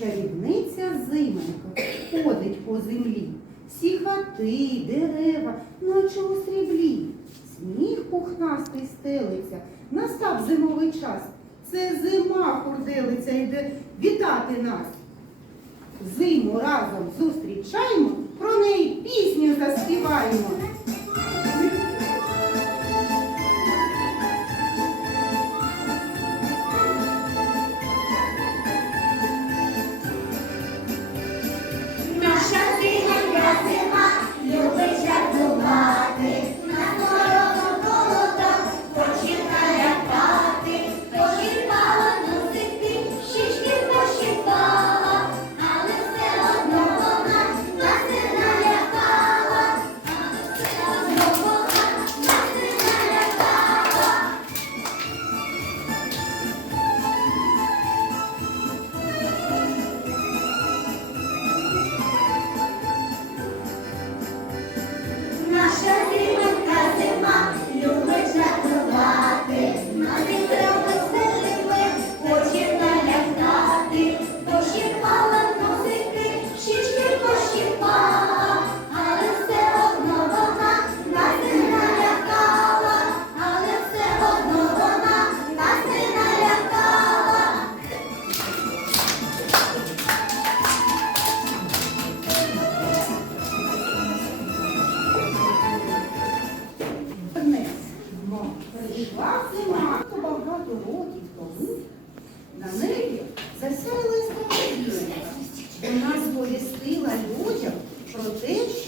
чарівниця зименька ходить по землі. Всі хати, дерева, наче у сріблі. Сніг пухнастий стелиться, настав зимовий час. Це зима хурделиця йде вітати нас. Зиму разом зустрічаємо, про неї пісню заспіваємо.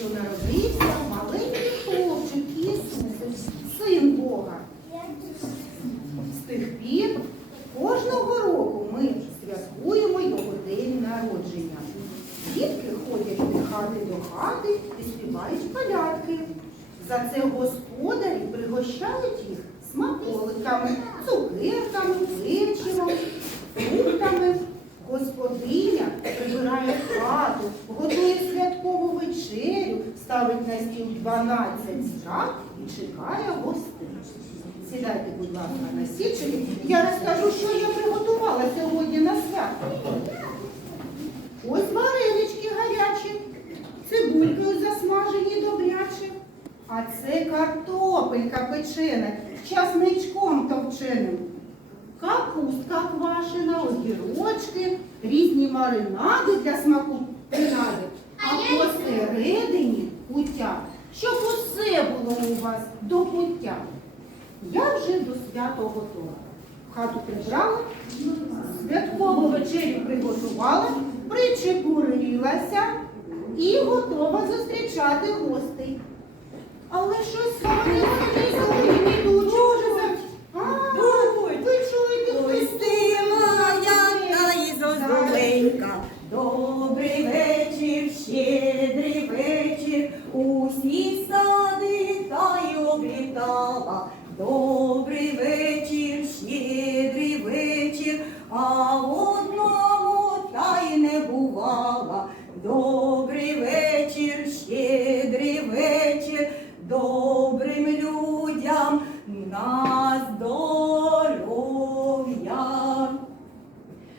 Те, що ставить на стіл 12 страв і чекає гостей. Сідайте, будь ласка, на січені. Я розкажу, що я приготувала сьогодні на свято. Ось варенички гарячі, цибулькою засмажені добряче. А це картопелька печена, часничком товченим. Капустка квашена, огірочки, різні маринади для смаку принади. А посередині пуття, щоб усе було у вас до пуття. Я вже до свято готова. Хату прибрала, святкову вечерю приготувала, причепурилася і готова зустрічати гостей. Але щось вони не йдуть.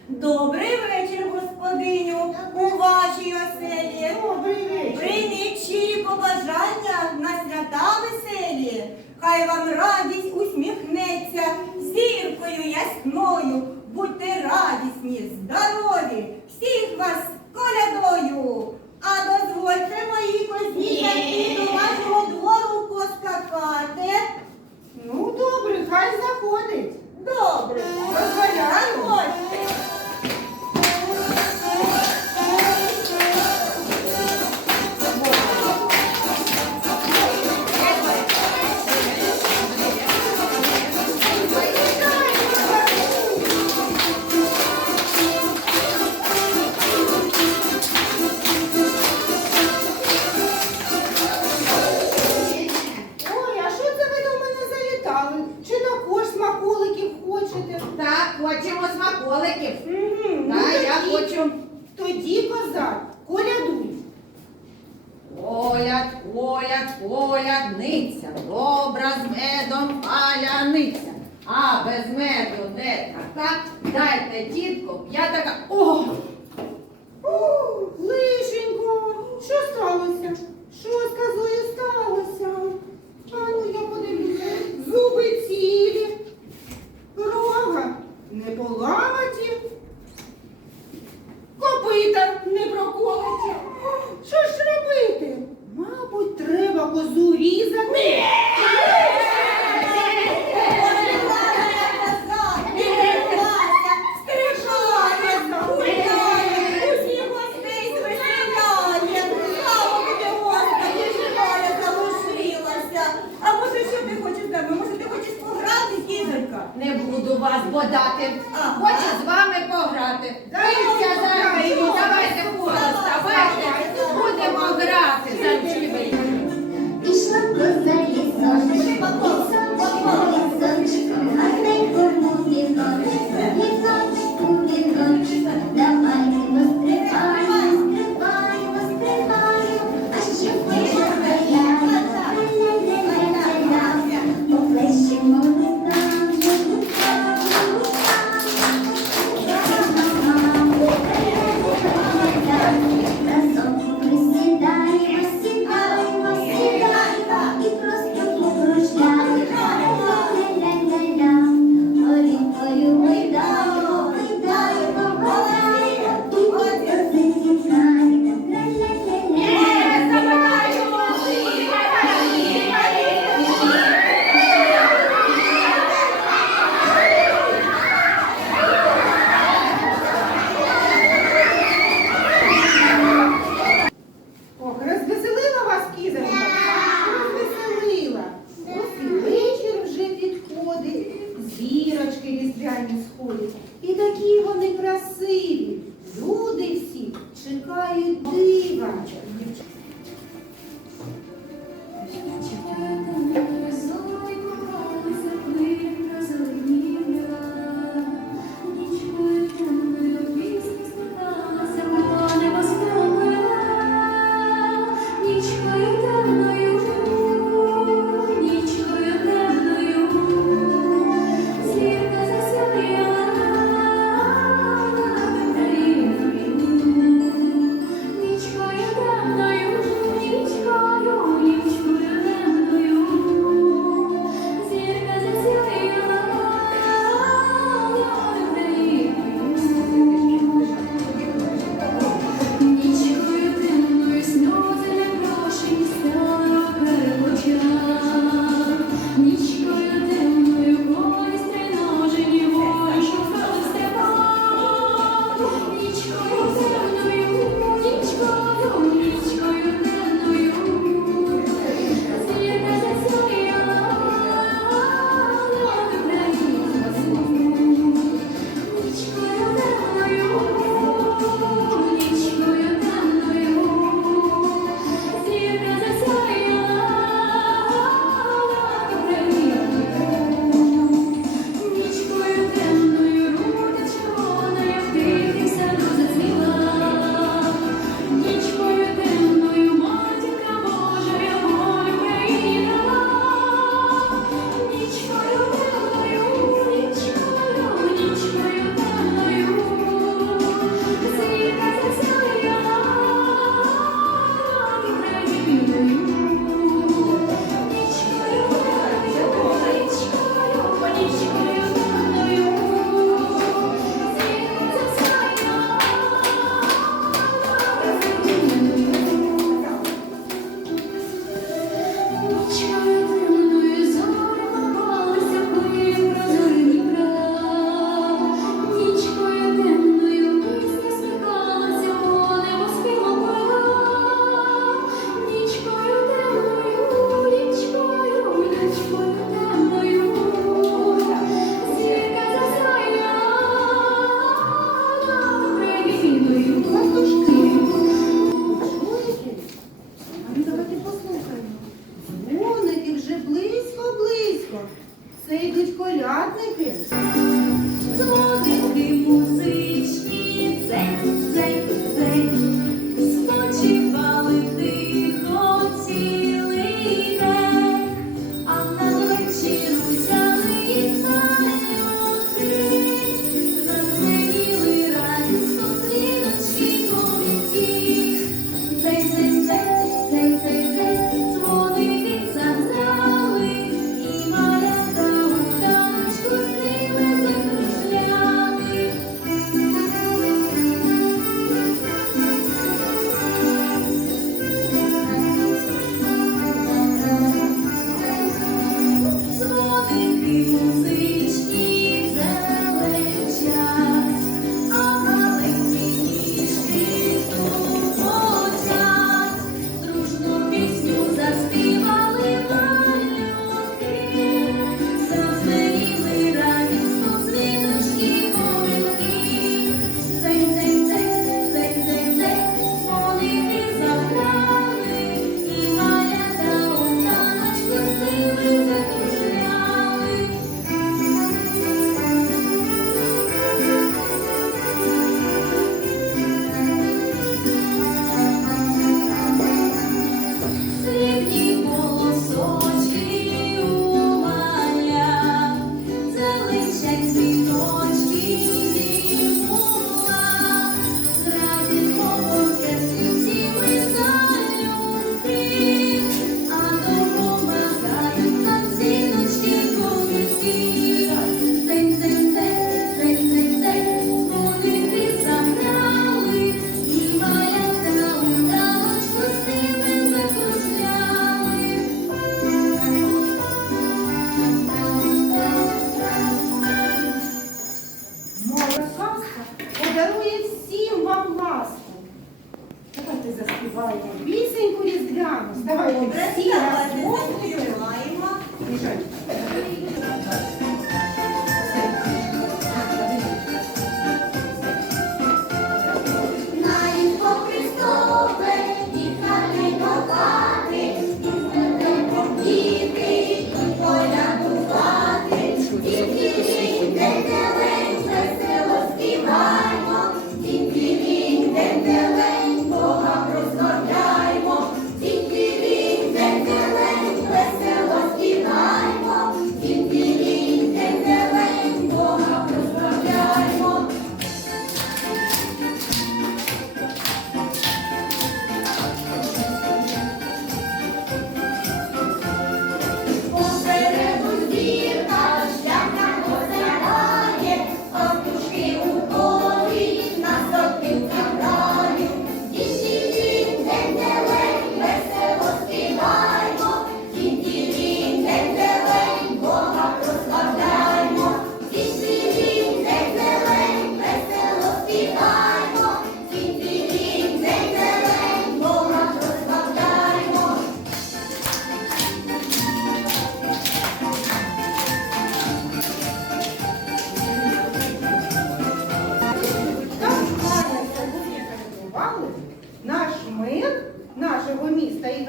Добрий вечір, господиню, у вашій оселі. Добрий вечір. Прийміть щирі побажання на свята веселі. Хай вам радість усміхнеться зіркою ясною. Будьте радісні, здорові, всіх вас колядою. А дозвольте мої козі до вашого двору поскакати. Ну, добре, хай заходить. Добре, хочемо смаколиків. Мгм, ну я тоді- хочу. Тоді козак, колядуй. Коляд, коляд, колядниця, добра з медом паляниця. А без меду не така. Дайте, тітко, я така. О! О, лишенько, що сталося? Що з сталося? Буду вас бодати. Хоче з вами пограти. Дивіться за заспіваємо пісеньку різдвяну. Давайте всі разом. Маємо.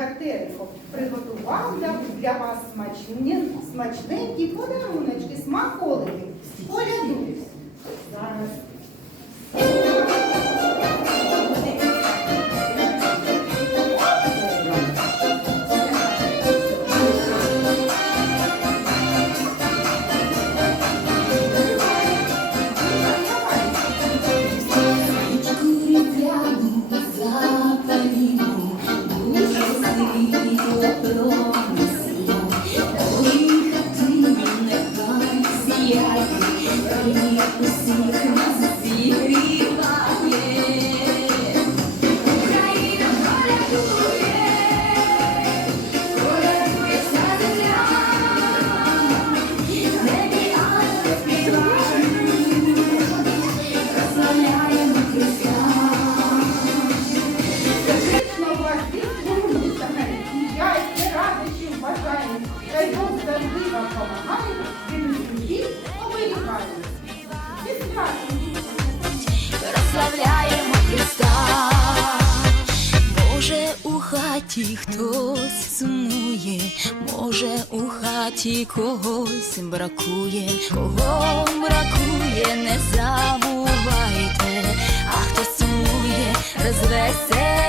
Хартеренко приготував я для вас смачні, смачненькі подаруночки, смаколики, коляду. завжди когось бракує, кого бракує, не забувайте, а хто сумує, розвесе.